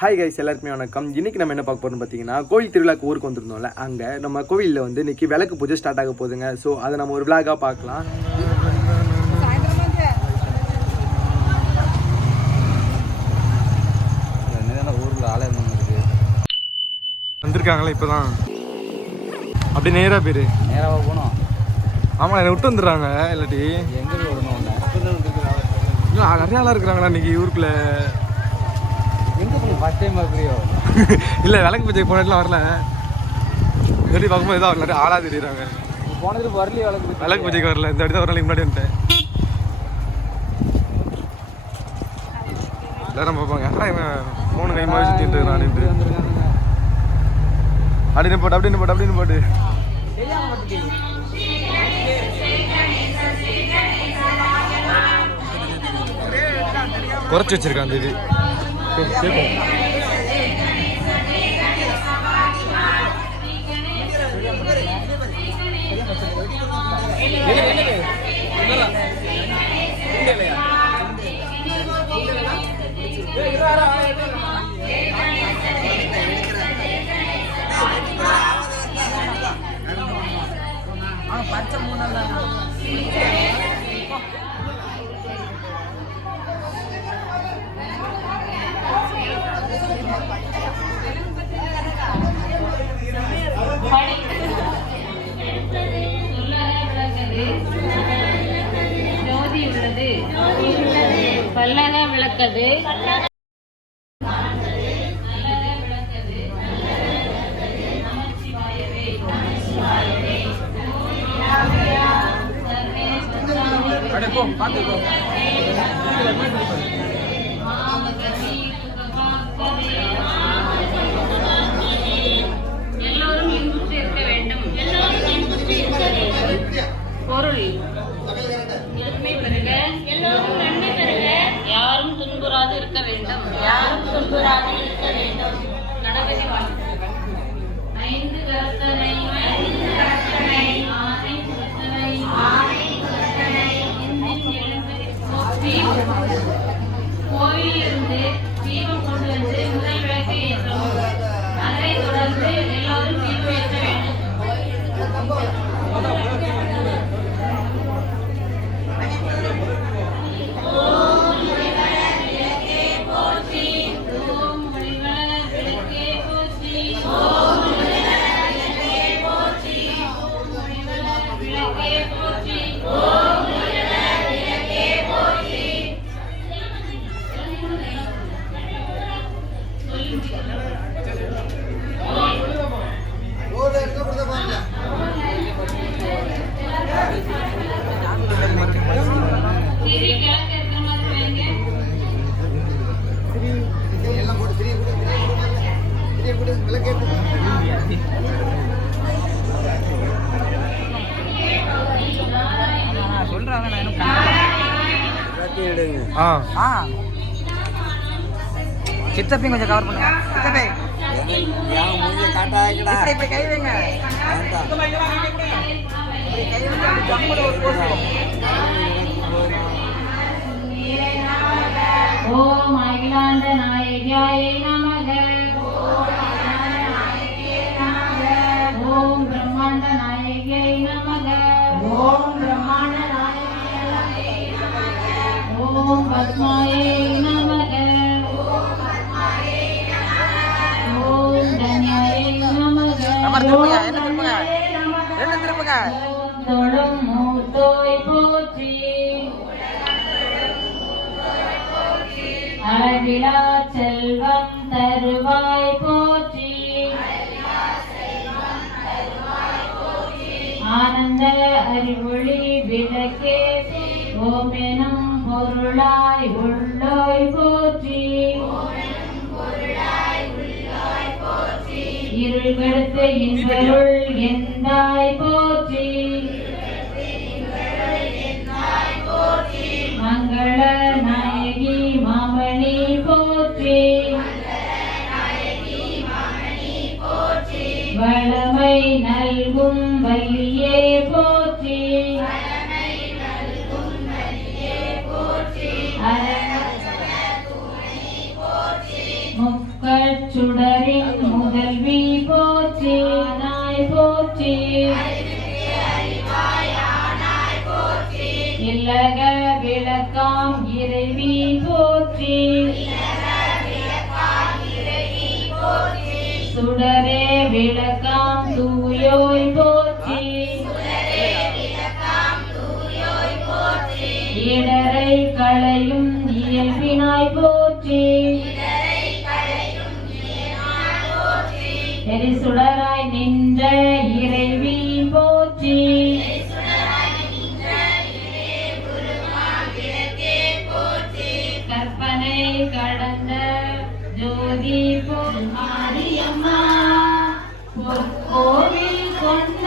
Hi guys எல்லாருக்குமே வணக்கம். இன்னைக்கு நம்ம என்ன பார்க்க போறோம்னு பார்த்தீங்கன்னா கோவில் திருவிழாக்கு ஊருக்கு வந்திருந்தோம்ல. அங்கே நம்ம கோவிலில் வந்து இன்னைக்கு விளக்கு பூஜை ஸ்டார்ட் ஆக போகுதுங்க. ஸோ அதை நம்ம ஒரு விளாகாக பார்க்கலாம். வந்திருக்காங்களே இப்போ தான் அப்படி நேராக பேர். நேராக போனோம் ஆமாம் என்னை விட்டு வந்துடுறாங்க இல்லாட்டி. எங்க விடணும் நிறைய ஆளாக இருக்கிறாங்களா இன்னைக்கு ஊருக்குள்ள? ஃபர்ஸ்ட் டைம் பார்க்குறியோ இல்லை விளக்கு பூஜை போனதுலாம் வரல. எப்படி பார்க்கும்போது ஏதோ நிறைய ஆளாக தெரியுறாங்க. போனதுக்கு வரலையே வளர்க்குது விளக்கு பூஜைக்கு வரல. இந்த வாட்டி தான் ஒரு நாளைக்கு முன்னாடி வந்துட்டேன். எல்லாரும் பார்ப்பாங்க. யாரா இவன்? மூணு கை மாதிரி சுற்றிட்டு இருக்கிறான் அப்படின்னு போட்டு அப்படின்னு போட்டு அப்படின்னு போட்டு. குறைச்சி வச்சிருக்கான் அந்த இது. பல்லக விளக்கது. எல்லோரும் ஆ. ஆ. சித்தப்பையும் கொஞ்சம் கவர் பண்ணுங்க. சித்தப்பை. இப்படி இப்படி கை வைங்க. இப்படி கை வைங்க அப்படி ஜம்முன்னு ஒரு pose. ஓம் அகிலாண்ட நாயகியாயை நமக. திருப்புங்க, என்ன திருப்புங்க? என்ன திருப்புங்க தொழும் அழகிலா செல்வம் தருவாய் போ இருள் இன்பருள் எந்தாய் போற்றி. மங்கள நாயகி மாமணி போற்றி. வளமை நல்கும் வல்லியே போற்றி. முதல்வி போற்றி. இல்லக விளக்காம் இறைவி போற்றி. சுடரே விளக்காம் தூயோய் போற்றி. இடரை களையும் இயல்பினாய் போற்றி. எரிசுடராய் நின்ற கடந்த ஜோதி மாரியம்மா கொண்ட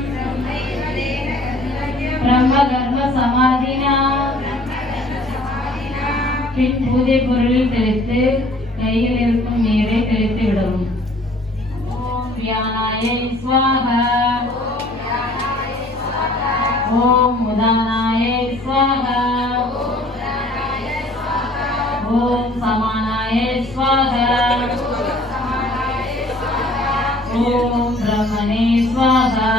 பிரம்மகர்ம பின் பூஜை பொருளில் தெளித்து கையில் இருக்கும் நீரை தெளித்து விடவும் ஓம் வியானாயை ஸ்வாஹா. ஓம் உதானாயை ஸ்வாஹா. ஓம் சமானாய ஸ்வாஹா. ஓம் பிரம்மணே ஸ்வாஹா.